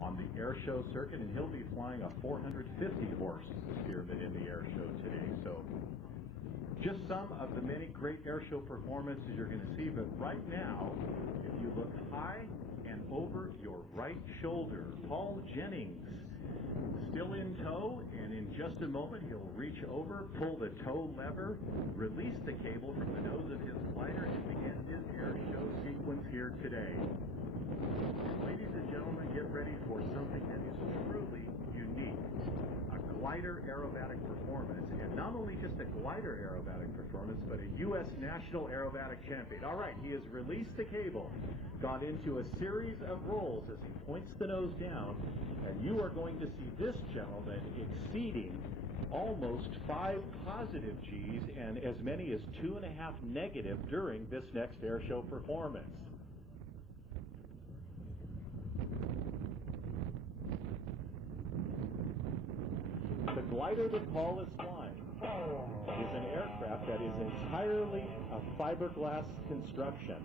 on the air show circuit, and he'll be flying a 450 horse Pyramid in the air show today. So just some of the many great air show performances you're going to see, but right now, if you look high and over your right shoulder, Paul Jennings, still in tow, and in just a moment he'll reach over, pull the tow lever, release the cable from the nose of his glider, and begin his air show sequence here today. Ladies and gentlemen, get ready for something that is truly unique. A glider aerobatic performance, and not only just a glider aerobatic performance, but a U.S. national aerobatic champion. All right, he has released the cable, got into a series of rolls as he points the nose down, and you are going to see this gentleman exceeding almost 5 positive Gs and as many as 2.5 negative during this next air show performance. The glider that Paul is flying is an aircraft that is entirely a fiberglass construction.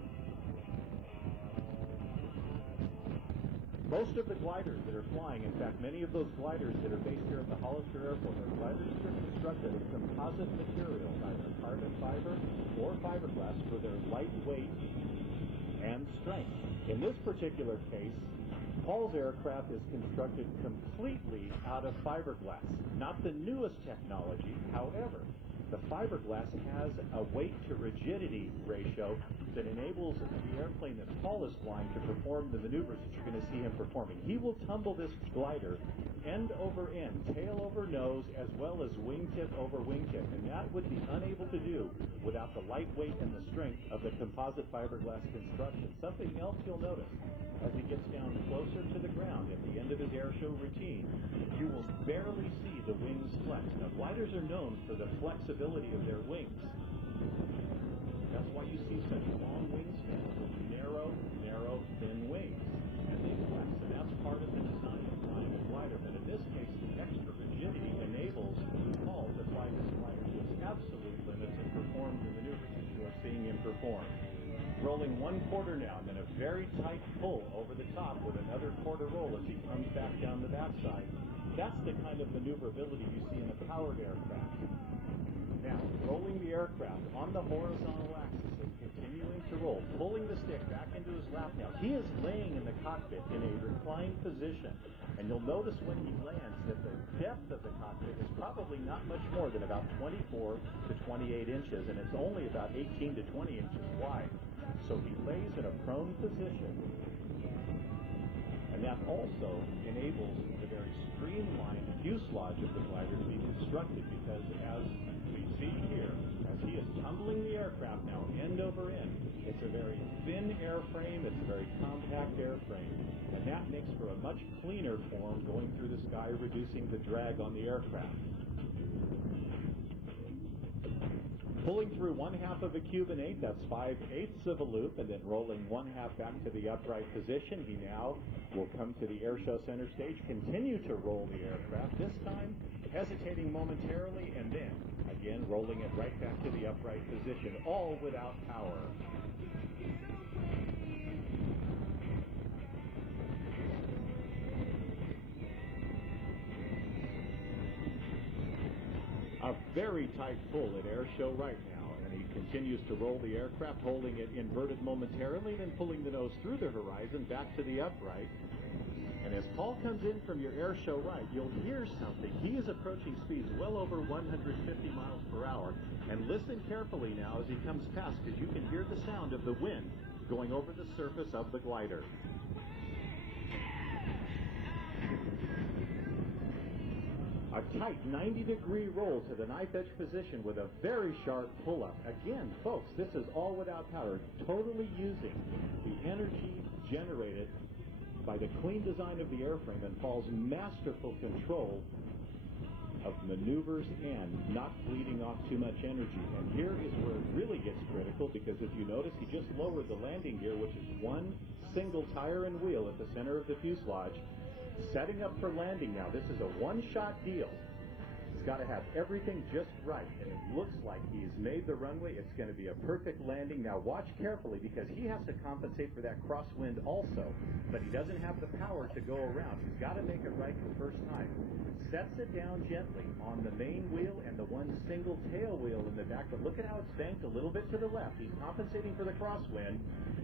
Most of the gliders that are flying, in fact, many of those gliders that are based here at the Hollister Airport are gliders that are constructed of composite materials, either carbon fiber or fiberglass, for their lightweight and strength. In this particular case, Paul's aircraft is constructed completely out of fiberglass. Not the newest technology, however. The fiberglass has a weight to rigidity ratio that enables the airplane that Paul is flying to perform the maneuvers that you're going to see him performing. He will tumble this glider end over end, tail over nose, as well as wingtip over wingtip, and that would be unable to do without the lightweight and the strength of the composite fiberglass construction. Something else you'll notice as he gets down closer to the ground at the end of his air show routine, you will barely see the wings flex. Now, gliders are known for the flexibility of their wings. That's why you see such long wingspans with narrow, thin wings. And they flex, and that's part of the design of flying a glider. But in this case, the extra rigidity enables Paul to fly this glider to its absolute limits and perform the maneuvers that you are seeing him perform. Rolling 1/4 now, and then a very tight pull over the top with another 1/4 roll as he comes back down the backside. That's the kind of maneuverability you see in a powered aircraft. Now, rolling the aircraft on the horizontal axis and continuing to roll, pulling the stick back into his lap now. He is laying in the cockpit in a reclined position, and you'll notice when he lands that the depth of the cockpit is probably not much more than about 24 to 28 inches, and it's only about 18 to 20 inches wide. So he lays in a prone position, and that also enables the very streamlined fuselage of the glider to be constructed, because as we see here, as he is tumbling the aircraft now end over end, it's a very thin airframe, it's a very compact airframe, and that makes for a much cleaner form going through the sky, reducing the drag on the aircraft. Pulling through 1/2 of a Cuban 8, that's 5/8 of a loop, and then rolling 1/2 back to the upright position. He now will come to the airshow center stage, continue to roll the aircraft, this time hesitating momentarily, and then again rolling it right back to the upright position, all without power. A very tight pull at air show right now, and he continues to roll the aircraft, holding it inverted momentarily, then pulling the nose through the horizon back to the upright. And as Paul comes in from your air show right, you'll hear something. He is approaching speeds well over 150 miles per hour. And listen carefully now as he comes past, because you can hear the sound of the wind going over the surface of the glider. A tight 90-degree roll to the knife edge position with a very sharp pull-up. Again, folks, this is all without power, totally using the energy generated by the clean design of the airframe and Paul's masterful control of maneuvers and not bleeding off too much energy. And here is where it really gets critical, because if you notice, he just lowered the landing gear, which is one single tire and wheel at the center of the fuselage, setting up for landing now. This is a one-shot deal. got to have everything just right, and it looks like he's made the runway. It's going to be a perfect landing. Now watch carefully, because he has to compensate for that crosswind also, but he doesn't have the power to go around. He's got to make it right the first time. Sets it down gently on the main wheel and the one single tail wheel in the back, but look at how it's banked a little bit to the left. He's compensating for the crosswind,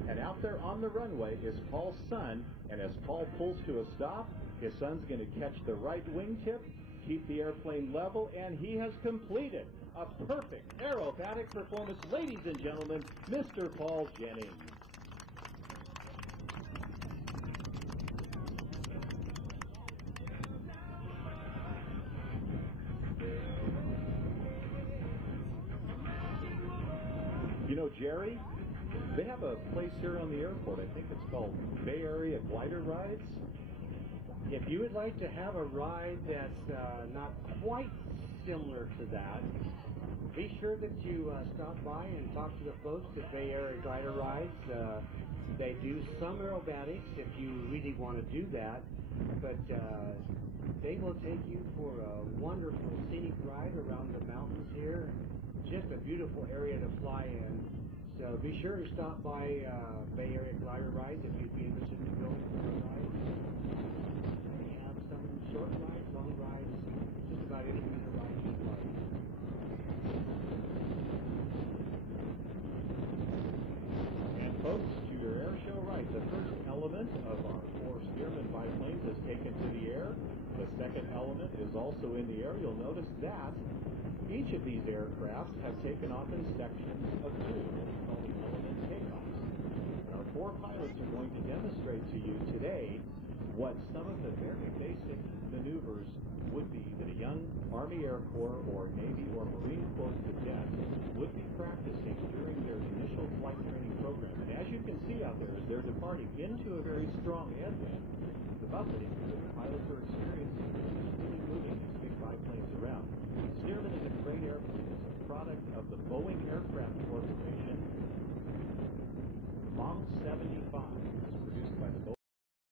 and out there on the runway is Paul's son, and as Paul pulls to a stop, his son's going to catch the right wingtip, keep the airplane level, and he has completed a perfect aerobatic performance. Ladies and gentlemen, Mr. Paul Jennings. You know, Jerry, they have a place here on the airport. I think it's called Bay Area Glider Rides. If you would like to have a ride that's not quite similar to that, be sure that you stop by and talk to the folks at Bay Area Glider Rides. They do some aerobatics if you really want to do that, but they will take you for a wonderful scenic ride around the mountains here. Just a beautiful area to fly in. So be sure to stop by Bay Area Glider Rides if you'd be interested in going for a ride. They have some short rides, long rides, just about any kind of ride you'd like. And folks, to your air show right, the first element of our 4 Spearman biplanes is taken to the air. The second element is also in the air. You'll notice that each of these aircrafts have taken off in sections of 2, what we call the element takeoffs. And our 4 pilots are going to demonstrate to you today what some of the very basic maneuvers would be that a young Army Air Corps or Navy or Marine Corps cadet would be practicing during their initial flight training program. And as you can see out there, as they're departing into a very strong headwind, the buffeting that the pilots are experiencing is really moving these big biplanes around. Spearman is a great airplane. It's a product of the Boeing Aircraft Corporation. Model 75 is produced by the Boeing